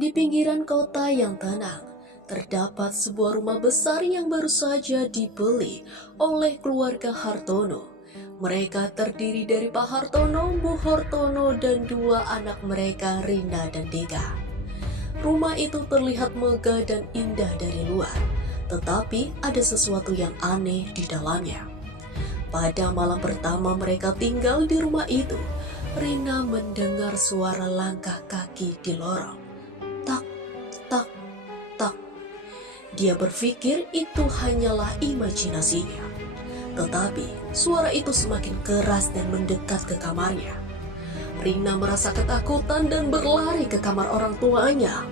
Di pinggiran kota yang tenang, terdapat sebuah rumah besar yang baru saja dibeli oleh keluarga Hartono. Mereka terdiri dari Pak Hartono, Bu Hartono, dan dua anak mereka, Rina dan Dika. Rumah itu terlihat megah dan indah dari luar, tetapi ada sesuatu yang aneh di dalamnya. Pada malam pertama mereka tinggal di rumah itu, Rina mendengar suara langkah kaki di lorong. Tak, tak, tak. Dia berpikir itu hanyalah imajinasinya. Tetapi suara itu semakin keras dan mendekat ke kamarnya. Rina merasa ketakutan dan berlari ke kamar orang tuanya.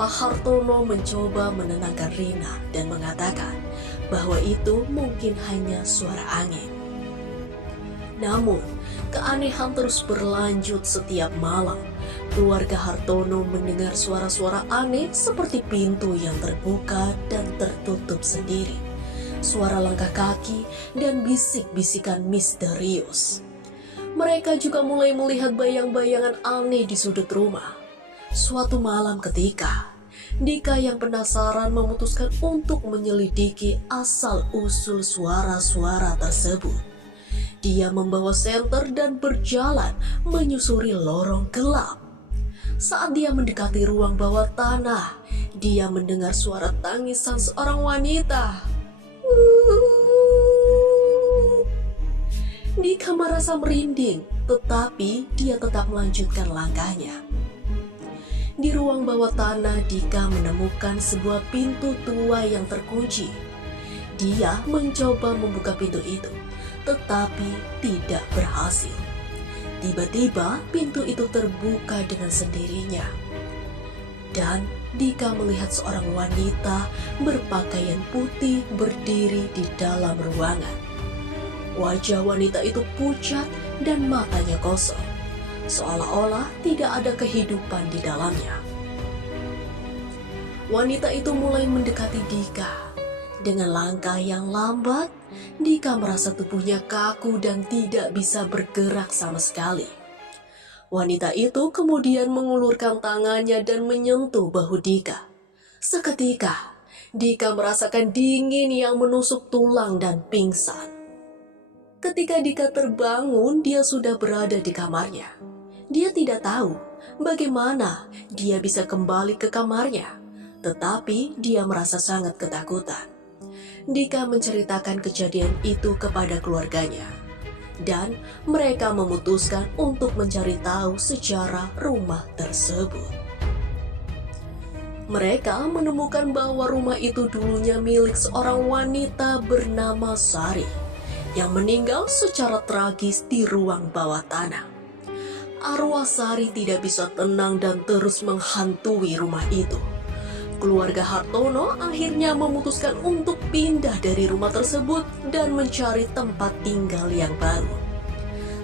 Pak Hartono mencoba menenangkan Rina dan mengatakan bahwa itu mungkin hanya suara angin. Namun, keanehan terus berlanjut setiap malam. Keluarga Hartono mendengar suara-suara aneh seperti pintu yang terbuka dan tertutup sendiri, suara langkah kaki, dan bisik-bisikan misterius. Mereka juga mulai melihat bayang-bayangan aneh di sudut rumah. Suatu malam ketika Dika yang penasaran memutuskan untuk menyelidiki asal-usul suara-suara tersebut. Dia membawa senter dan berjalan menyusuri lorong gelap. Saat dia mendekati ruang bawah tanah, dia mendengar suara tangisan seorang wanita. Dika merasa merinding, tetapi dia tetap melanjutkan langkahnya. Di ruang bawah tanah, Dika menemukan sebuah pintu tua yang terkunci. Dia mencoba membuka pintu itu, tetapi tidak berhasil. Tiba-tiba pintu itu terbuka dengan sendirinya. Dan Dika melihat seorang wanita berpakaian putih berdiri di dalam ruangan. Wajah wanita itu pucat dan matanya kosong, seolah-olah tidak ada kehidupan di dalamnya. Wanita itu mulai mendekati Dika. Dengan langkah yang lambat, Dika merasa tubuhnya kaku dan tidak bisa bergerak sama sekali. Wanita itu kemudian mengulurkan tangannya dan menyentuh bahu Dika. Seketika, Dika merasakan dingin yang menusuk tulang dan pingsan. Ketika Dika terbangun, dia sudah berada di kamarnya. Dia tidak tahu bagaimana dia bisa kembali ke kamarnya, tetapi dia merasa sangat ketakutan. Dika menceritakan kejadian itu kepada keluarganya, dan mereka memutuskan untuk mencari tahu sejarah rumah tersebut. Mereka menemukan bahwa rumah itu dulunya milik seorang wanita bernama Sari, yang meninggal secara tragis di ruang bawah tanah. Arwah Sari tidak bisa tenang dan terus menghantui rumah itu. Keluarga Hartono akhirnya memutuskan untuk pindah dari rumah tersebut dan mencari tempat tinggal yang baru.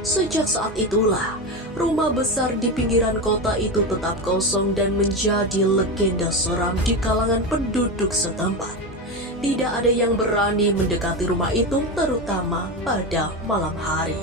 Sejak saat itulah, rumah besar di pinggiran kota itu tetap kosong dan menjadi legenda seram di kalangan penduduk setempat. Tidak ada yang berani mendekati rumah itu, terutama pada malam hari.